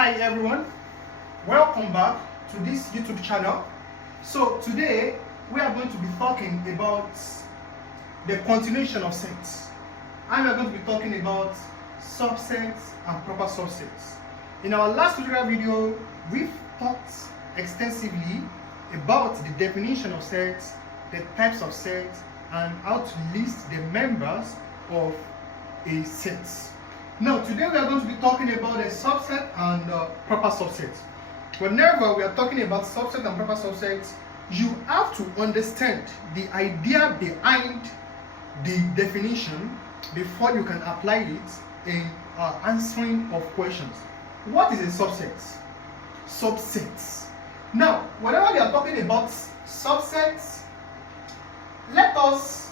Hi everyone, welcome back to this YouTube channel. So today we are going to be talking about the continuation of sets, and we are going to be talking about subsets and proper subsets. In our last tutorial video, we've talked extensively about the definition of sets, the types of sets, and how to list the members of a set. Now, today we are going to be talking about a subset and proper subset. Whenever we are talking about subset and proper subsets, you have to understand the idea behind the definition before you can apply it in answering of questions. What is a subset? Subsets. Now, whenever we are talking about subsets, let us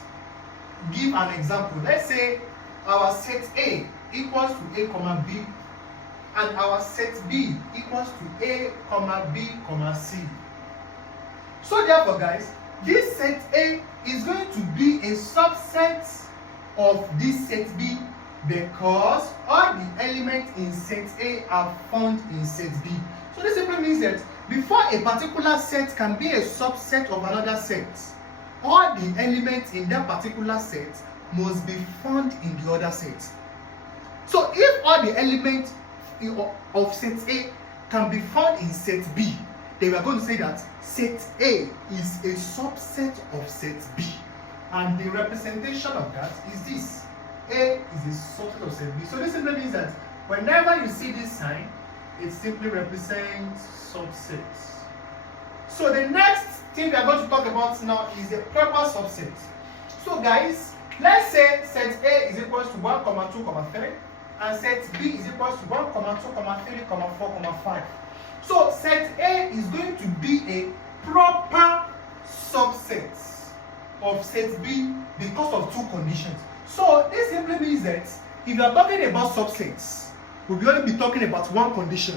give an example. Let's say our set A equals to A comma B, and our set B equals to A comma B comma C. So therefore guys, this set A is going to be a subset of this set B because all the elements in set A are found in set B. So this simply means that before a particular set can be a subset of another set, all the elements in that particular set must be found in the other set. So if all the elements of set A can be found in set B, then we are going to say that set A is a subset of set B. And the representation of that is this. A is a subset of set B. So this simply means that whenever you see this sign, it simply represents subsets. So the next thing we are going to talk about now is the proper subset. So guys, let's say set A is equals to 1, 2, 3, and set B is equals to 1, 2, 3, 4, 5. So set A is going to be a proper subset of set B because of two conditions. So this simply means that if you are talking about subsets, we'll be only be talking about one condition.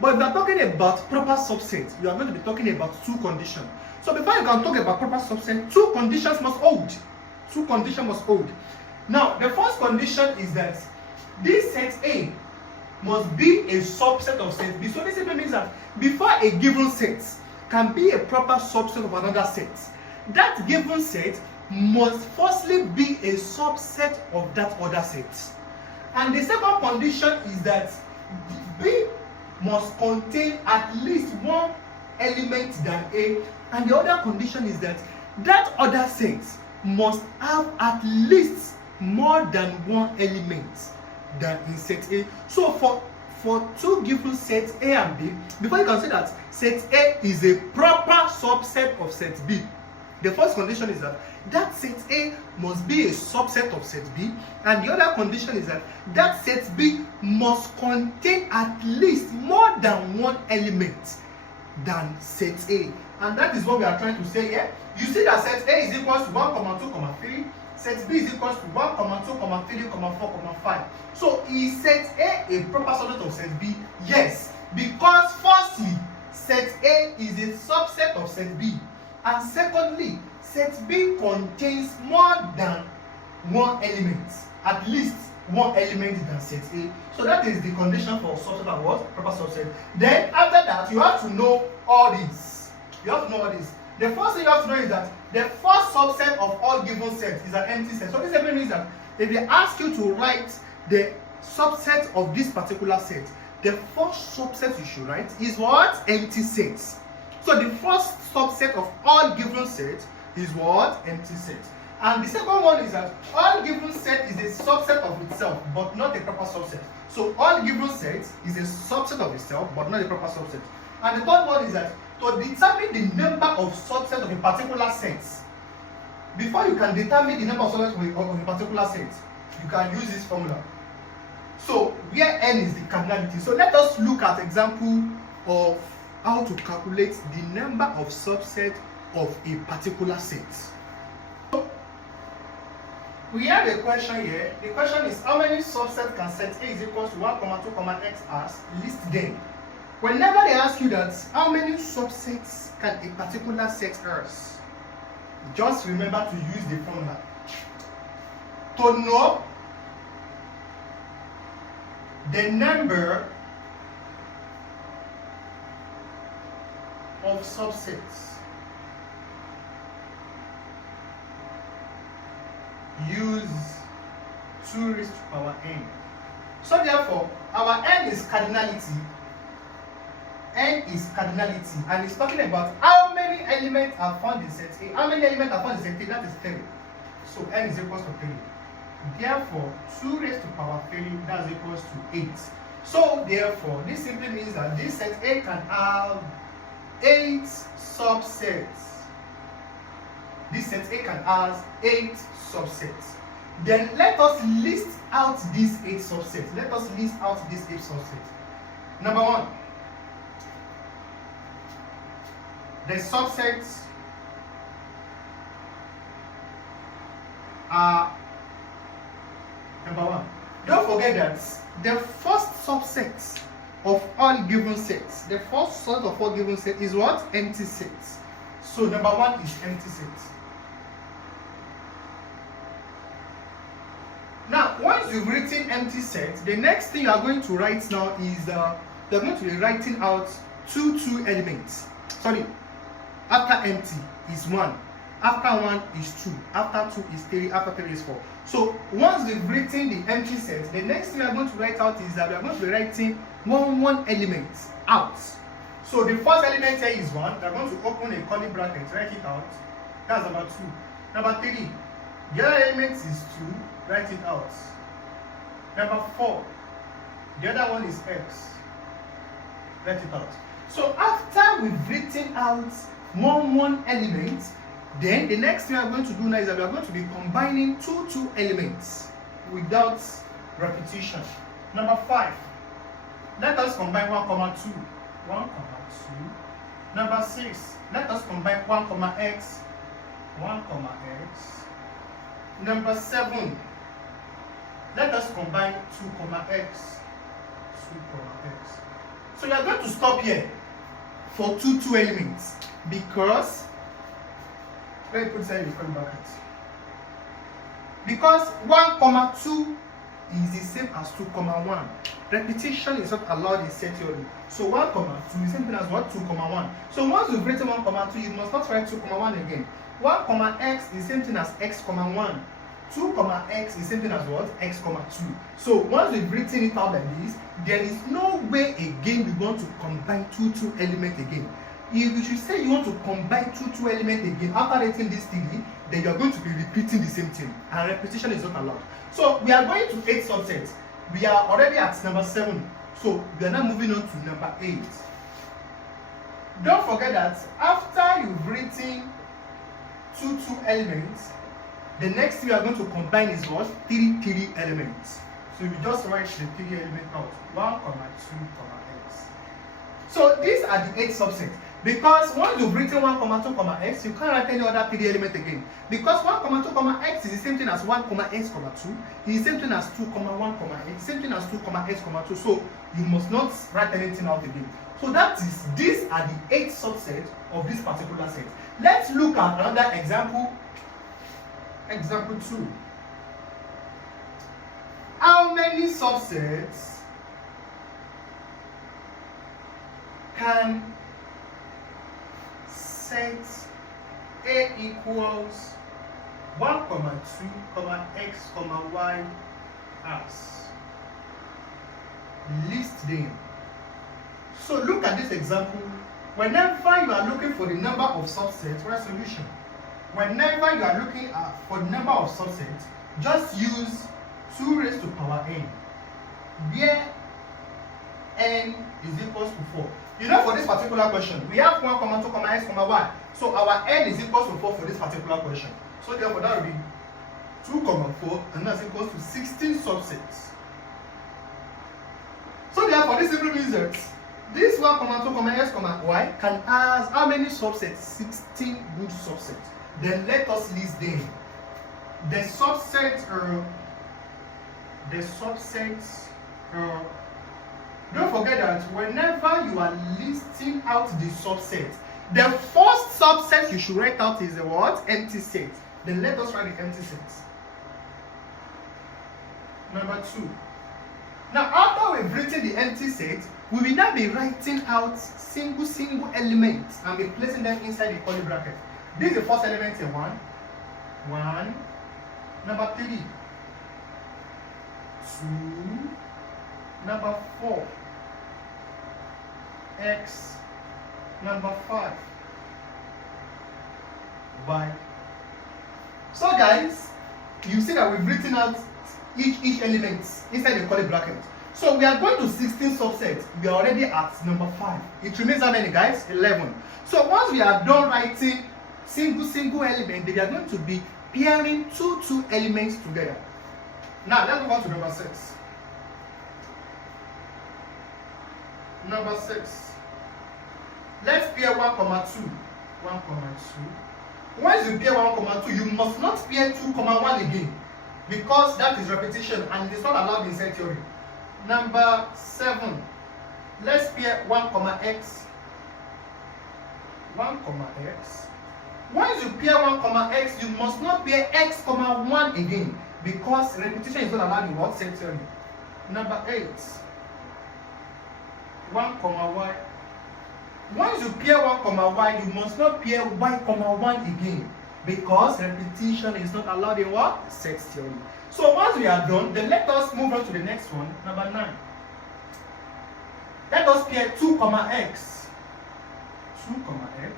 But if you are talking about proper subset, you are going to be talking about two conditions. So before you can talk about proper subset, two conditions must hold. Two conditions must hold. Now, the first condition is that this set A must be a subset of set B. So this simply means that before a given set can be a proper subset of another set, that given set must firstly be a subset of that other set. And the second condition is that B must contain at least one element than A, and the other condition is that that other set must have at least more than one element than in set A. So for two given sets A and B, before you can say that set A is a proper subset of set B, the first condition is that that set A must be a subset of set B, and the other condition is that that set B must contain at least more than one element than set A. And that is what we are trying to say here. You see that set A is equals to 1, 2, 3, set B is equals to 1, 2, 3, 4, 5. So is set A proper subset of set B? Yes, because firstly, set A is a subset of set B, and secondly, set B contains more than one element, at least one element than set A. So that is the condition for subset and what? Proper subset. Then after that, you have to know all this. You have to know all this. The first thing you have to know is that the first subset of all given sets is an empty set. So this simply means that if they ask you to write the subset of this particular set, the first subset you should write is what? Empty sets. So the first subset of all given sets is what? Empty set. And the second one is that all given set is a subset of itself, but not a proper subset. So all given sets is a subset of itself, but not a proper subset. And the third one is that to determine the number of subsets of a particular set, before you can determine the number of subsets of a particular set, you can use this formula. So where n is the cardinality. So let us look at example of how to calculate the number of subsets of a particular set. So we have a question here. The question is, how many subsets can set A is equals to 1, 2, x as? List them. Whenever they ask you that, how many subsets can a particular set has? Just remember to use the formula. To know the number of subsets, use 2 raised to power n. So therefore, our n is cardinality. N is cardinality, and it's talking about how many elements are found in set A. How many elements are found in set A? That is 3. So n is equals to 3. Therefore, 2 raised to power 3, that's equals to 8. So therefore, this simply means that this set A can have 8 subsets. This set A can have 8 subsets. Then let us list out these 8 subsets. Let us list out these 8 subsets. Number 1, the subsets are number 1. Don't forget that the first subset of all given sets, the first set of all given sets is what? Empty sets. So number 1 is empty sets. Now, once you've written empty sets, the next thing you are going to write now is you're going to be writing out two elements. Sorry, after empty is 1, after 1 is 2, after 2 is 3, after 3 is 4. So once we've written the empty set, the next thing we are going to write out is that we are going to be writing one element out. So the first element here is 1. We are going to open a curly bracket, write it out. That's number 2. Number 3, the other element is 2. Write it out. Number 4, the other one is x. Write it out. So after we've written out one element, then the next thing we are going to do now is that we are going to be combining two elements without repetition. Number 5, let us combine 1, 2. 1, 2. Number 6, let us combine 1, x. 1, x. Number 7, let us combine 2, x. 2, x. So you are going to stop here for two elements because let me put inside the curly bracket. Because 1, 2 is the same as 2, 1. Repetition is not allowed in set theory. So 1, 2 is the same thing as what? 2, 1. So once you've written 1, 2, you must not write 2, 1 again. 1, x is the same thing as x, 1. 2, x is the same thing as what? X, 2. So once we've written it out like this, there is no way again we want to combine two elements again. If you should say you want to combine two elements again after writing this thing, then you are going to be repeating the same thing, and repetition is not allowed. So we are going to 8 subsets. We are already at number 7. So we are now moving on to number 8. Don't forget that after you've written two elements, the next thing we are going to combine is what? 3 elements. So you just write the 3 elements out. 1, 2, x. So these are the 8 subsets. Because once you've written 1, 2, x, you can't write any other 3 element again. Because 1, 2, x is the same thing as 1, x, 2. It's the same thing as 2, 1, x. Same thing as 2, x, 2. So you must not write anything out again. So these are the 8 subsets of this particular set. Let's look at another example. Example 2. How many subsets can set A equals 1, 2, x, y as? List them. So look at this example. Whenever you are looking for the number of subsets, write solution. Whenever you are looking for the number of subsets, just use 2 raised to power n, where n is equals to 4. You know, for this particular question, we have 1, 2, x, y. So our n is equals to 4 for this particular question. So therefore that will be 2, 4, and that's equals to 16 subsets. So therefore this simply means that this 1, 2, x, y can have how many subsets? 16 good subsets. Then let us list them. The subsets don't forget that whenever you are listing out the subset, the first subset you should write out is the what? Empty set. Then let us write the empty sets. Number 2. Now after we've written the empty set, we will now be writing out single elements and be placing them inside the curly bracket. This is the first element here, 1. Number 3, 2. Number 4, x. Number 5, y. So guys, you see that we've written out each element inside the curly bracket. So we are going to 16 subsets. We are already at number 5. It remains how many, guys? 11. So once we are done writing single element, we are going to be pairing two elements together. Now let's move on to number 6. Number 6. Let's pair 1, 2. 1, 2. Once you pair 1, 2, you must not pair 2, 1 again, because that is repetition and it is not allowed in set theory. Number 7. Let's pair 1, x. 1, x. Once you pair 1, x, you must not pair x, 1 again, because repetition is not allowed in what? Set theory. Number 8. 1, y. Once you pair 1, y, you must not pair y, 1 again, because repetition is not allowed in what? Set theory. So once we are done, then let us move on to the next one, number 9. Let us pair 2, x. 2, x.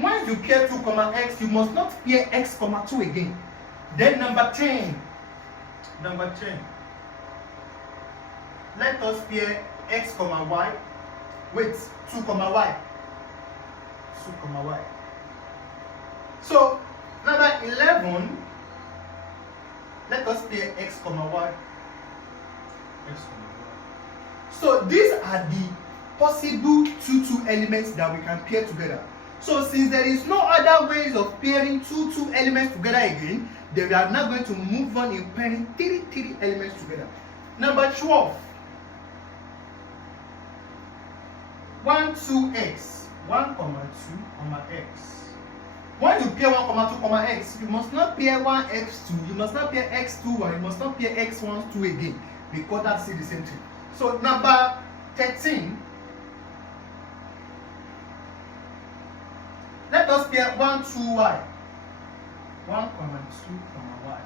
Once you pair 2, x, you must not pair x, 2 again. Then number 10. Number 10. Let us pair x, y. Wait, 2, y. 2, y. So number 11. Let us pair x, y. X, y. So these are the possible two elements that we can pair together. So since there is no other ways of pairing two elements together again, then we are now going to move on in pairing three elements together. Number 12. 1, 2x. 1, 2, x. When you pair 1, 2, x, you must not pair 1, x2. You must not pair x2, 1. You must not pair x1, 2 again, because that's still the same thing. So number 13. Let us pair 1, 2y. 1, 2, y.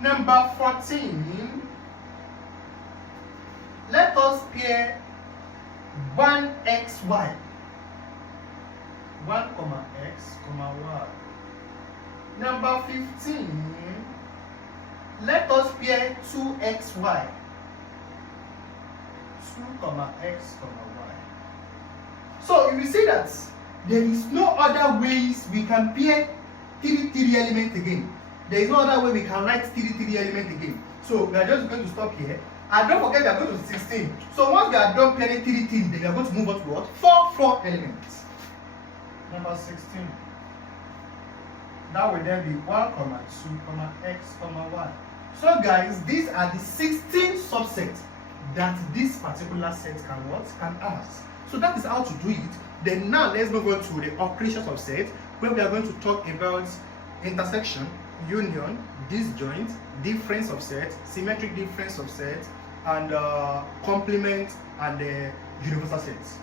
Number 14. Let us pair 1xy. 1, x, y. Number 15. Let us pair 2xy. 2, x, y. So you will see that there is no other ways we can pair three elements again. There is no other way we can write three elements again. So we are just going to stop here. And don't forget we are going to 16. So once we are done pairing three, then we are going to move on to what? 4 elements. Number 16. That will then be 1, 2, x, y. So guys, these are the 16 subsets that this particular set can ask. So that is how to do it. Then now let's move on to the operations of set, where we are going to talk about intersection, union, disjoint, difference of set, symmetric difference of set, and complement and universal sets.